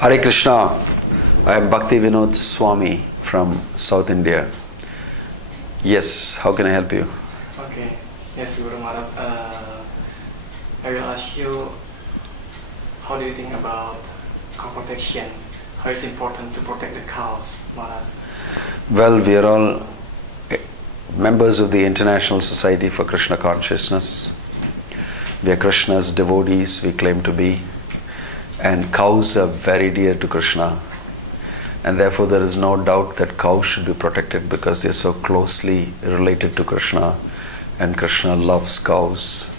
Hare Krishna. I am Bhakti Vinod Swami from South India. Yes, how can I help you? Okay. Yes, Guru Maharaj. I will ask you, how do you think about cow protection? How is it important to protect the cows, Maharaj? Well, we are all members of the International Society for Krishna Consciousness. We are Krishna's devotees, we claim to be. And cows are very dear to Krishna. And therefore there is no doubt that cows should be protected because they are so closely related to Krishna. And Krishna loves cows.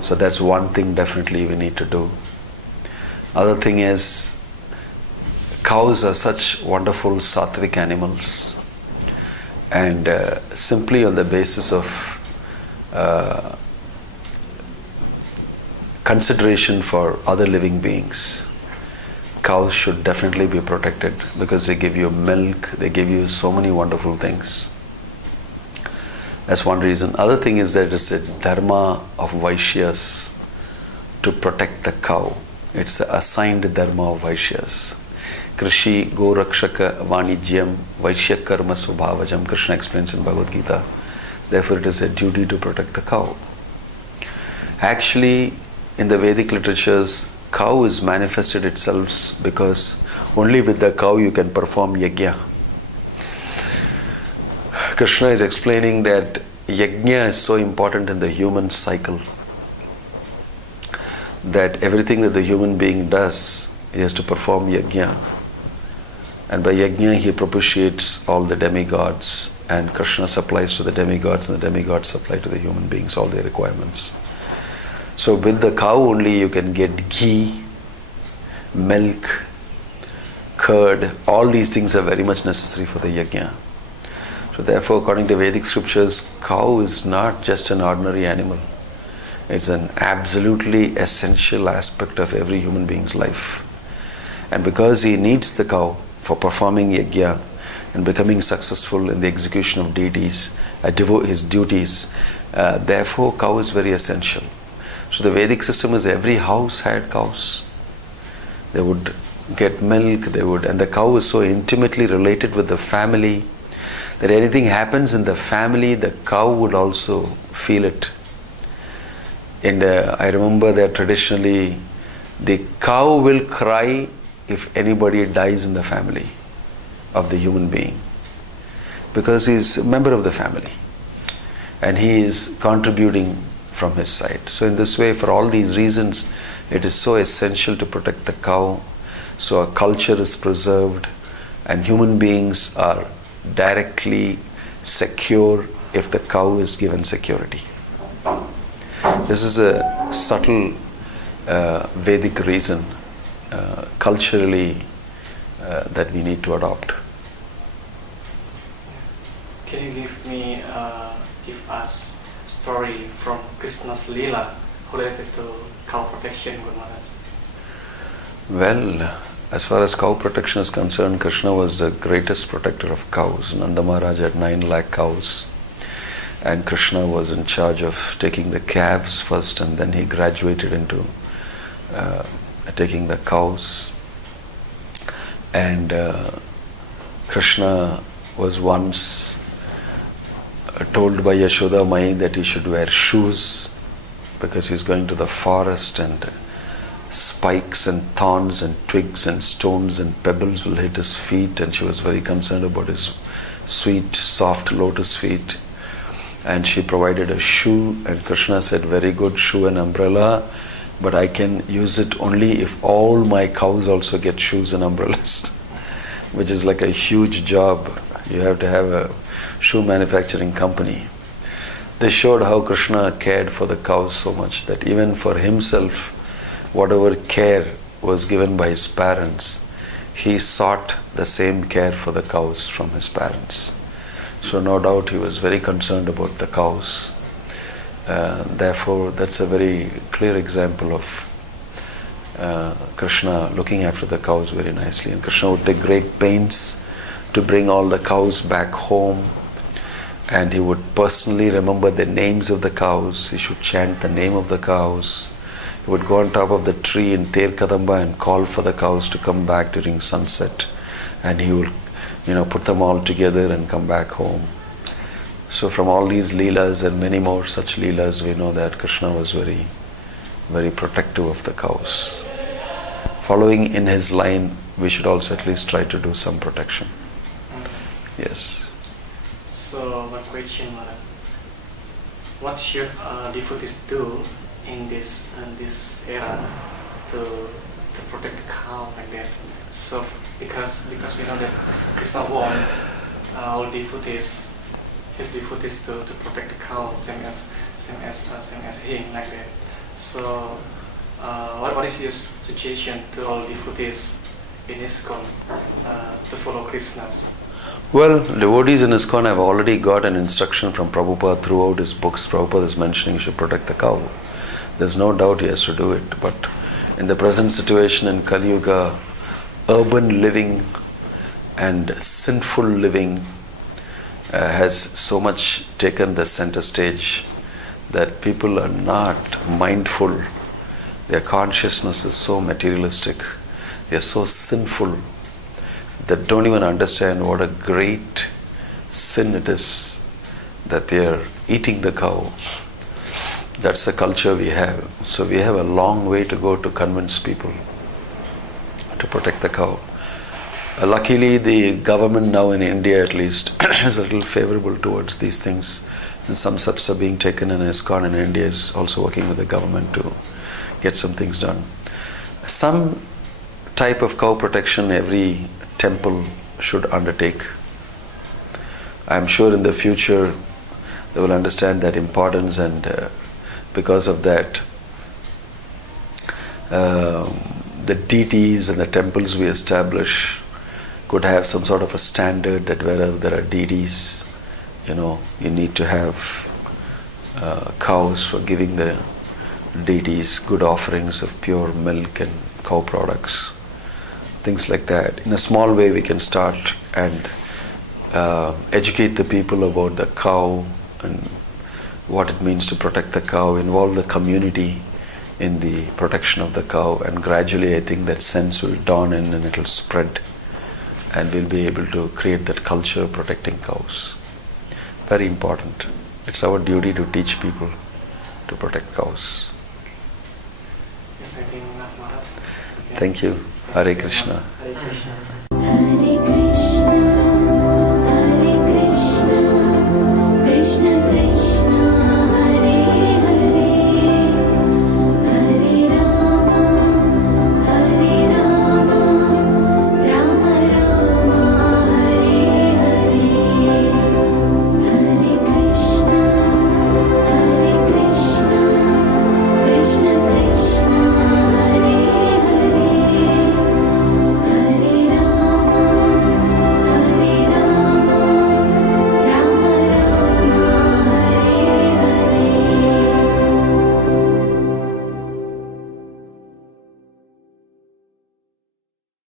So that's one thing definitely we need to do. Other thing is, cows are such wonderful sattvic animals. And simply on the basis of consideration for other living beings, cows should definitely be protected because they give you milk, they give you so many wonderful things. That's one reason. Other thing is that it's a dharma of Vaishyas to protect the cow. It's the assigned dharma of Vaishyas. Krishi Gorakshaka Vanijyam Vaishya Karma Svabhavajam, Krishna explains in Bhagavad Gita. Therefore it is a duty to protect the cow. Actually, in the Vedic literatures, cow is manifested itself because only with the cow you can perform yajna. Krishna is explaining that yajna is so important in the human cycle that everything that the human being does, he has to perform yajna. And by yajna he propitiates all the demigods, and Krishna supplies to the demigods, and the demigods supply to the human beings all their requirements. So with the cow only you can get ghee, milk, curd. All these things are very much necessary for the yajna. So therefore, according to Vedic scriptures, cow is not just an ordinary animal. It's an absolutely essential aspect of every human being's life. And because he needs the cow for performing yajna and becoming successful in the execution of deities, his duties, therefore cow is very essential. So the Vedic system is every house had cows. They would get milk, and the cow is so intimately related with the family that anything happens in the family, the cow would also feel it. And I remember that traditionally the cow will cry if anybody dies in the family of the human being, because he is a member of the family and he is contributing from his side. So in this way, for all these reasons, it is so essential to protect the cow, so our culture is preserved and human beings are directly secure if the cow is given security. This is a subtle Vedic reason culturally that we need to adopt. Can you give us story from Krishna's Leela related to cow protection, Guru Maharaj? Well, as far as cow protection is concerned, Krishna was the greatest protector of cows. Nanda Maharaj had 9 lakh cows, and Krishna was in charge of taking the calves first, and then he graduated into taking the cows. And Krishna was once told by Yashoda Mai that he should wear shoes because he's going to the forest, and spikes and thorns and twigs and stones and pebbles will hit his feet, and she was very concerned about his sweet, soft lotus feet. And she provided a shoe, and Krishna said, very good, shoe and umbrella, but I can use it only if all my cows also get shoes and umbrellas, which is like a huge job. You have to have a shoe manufacturing company. This showed how Krishna cared for the cows so much that even for himself, whatever care was given by his parents, he sought the same care for the cows from his parents. So no doubt he was very concerned about the cows. Therefore, that's a very clear example of Krishna looking after the cows very nicely. And Krishna would take great pains to bring all the cows back home, and he would personally remember the names of the cows. He should chant the name of the cows. He would go on top of the tree in Ter Kadamba and call for the cows to come back during sunset, and he will, put them all together and come back home. So from all these leelas and many more such leelas, we know that Krishna was very, very protective of the cows. Following in his line, we should also at least try to do some protection. Yes. So one question, Maharaj. What should devotees do in this era to protect the cow like that? So because we know that Krishna wants all devotees, his devotees to protect the cow, same as him like that. So what is your suggestion to all devotees in ISKCON to follow Krishna's? Well, devotees in ISKCON have already got an instruction from Prabhupada throughout his books. Prabhupada is mentioning you should protect the cow. There's no doubt he has to do it. But in the present situation in Kali Yuga, urban living and sinful living has so much taken the center stage that people are not mindful. Their consciousness is so materialistic. They are so sinful that don't even understand what a great sin it is that they are eating the cow. That's the culture we have. So we have a long way to go to convince people to protect the cow. Luckily, the government now in India at least is a little favorable towards these things, and some steps are being taken, and ISKCON in India is also working with the government to get some things done. Some type of cow protection every temple should undertake. I'm sure in the future they will understand that importance, and because of that the deities and the temples we establish could have some sort of a standard that wherever there are deities, you need to have cows for giving the deities good offerings of pure milk and cow products, things like that. In a small way we can start and educate the people about the cow and what it means to protect the cow, involve the community in the protection of the cow, and gradually I think that sense will dawn in and it will spread, and we'll be able to create that culture of protecting cows. Very important. It's our duty to teach people to protect cows. Yes, I think enough, Maharaj. Okay. Thank you. Hare Krishna. Hare Krishna. Hare